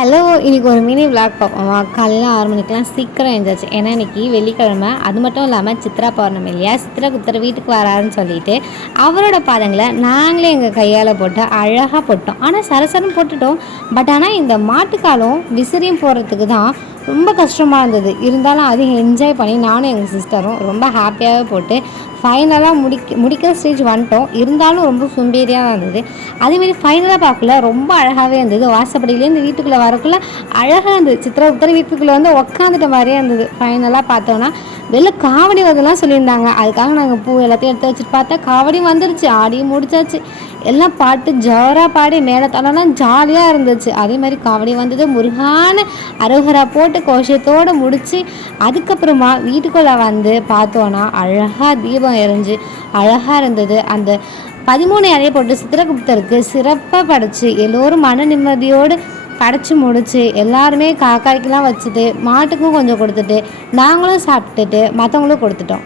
Hello! இன்னைக்கு ஒரு mini vlog பார்ப்போமா? காலையில 6 மணிக்கெல்லாம் சீக்கிரம் எழுந்திரிச்சு. ஏன்னா, இன்னைக்கு வெள்ளிக்கிழமை. அது மட்டும் இல்லாம சித்ரா பௌர்ணமி இல்லையா? சித்ரகுப்தர் வீட்டுக்கு வராருன்னு சொல்லிட்டு, அவரோட பாதங்கள நாங்களே எங்க கையால போட்டு அழகா போட்டோம். ஆனா, சரசரன்னு போட்டுட்டோம். பட் ஆனா, இந்த மாட்டுக்காலும் விசிறியும் போடுறதுக்கு தான் ரொம்ப கஷ்டமா இருந்தது. இருந்தாலும் அதையும் என்ஜாய் பண்ணி நானும் எங்க சிஸ்டரும் ரொம்ப ஹாப்பியாவே போட்டு, ஃபைனலா முடிக்கிற ஸ்டேஜ் வந்துட்டோம். இருந்தாலும் ரொம்ப சோம்பேறியா தான் இருந்தது. அதேமாரி ஃபைனலா பார்க்கல ரொம்ப அழகாவே இருந்தது. வாசப்படியிலேருந்து வீட்டுக்குள்ள வரக்குள்ள அழகா இருந்தது. சித்ரகுப்தர் வீட்டுக்குள்ள வந்து உக்காந்துட்ட மாரியே இருந்தது. ஃபைனலா பார்த்தோன்னா, வெளில காவடி வருதுலாம் சொல்லியிருந்தாங்க. அதுக்காக நாங்க பூ எல்லாத்தையும் எடுத்து வச்சுட்டு பார்த்தா, காவடியும் வந்துருச்சு. ஆடியும் முடிச்சாச்சு. எல்லாம் பாட்டு ஜோரா பாடி மேளதாளம்லாம் ஜாலியா இருந்துச்சு. அதேமாரி காவடி வந்தது. முருகான்னு அரோகரா போட்டு கோஷத்தோட முடிச்சு, அதுக்கப்புறமா வீட்டுக்குள்ள வந்து பார்த்தோன்னா, அழகா தீபம் எரிஞ்சு அழகா இருந்தது. அந்த 13 இலைய போட்டு சித்ரகுப்தருக்கு சிறப்பாக படைச்சு எல்லோரும் மன நிம்மதியோடு படைச்சு முடிச்சு எல்லாருமே காக்காய்க்கெலாம் வச்சுட்டு மாட்டுக்கும் கொஞ்சம் கொடுத்துட்டு நாங்களும் சாப்பிட்டுட்டு மற்றவங்களும் கொடுத்துட்டோம்.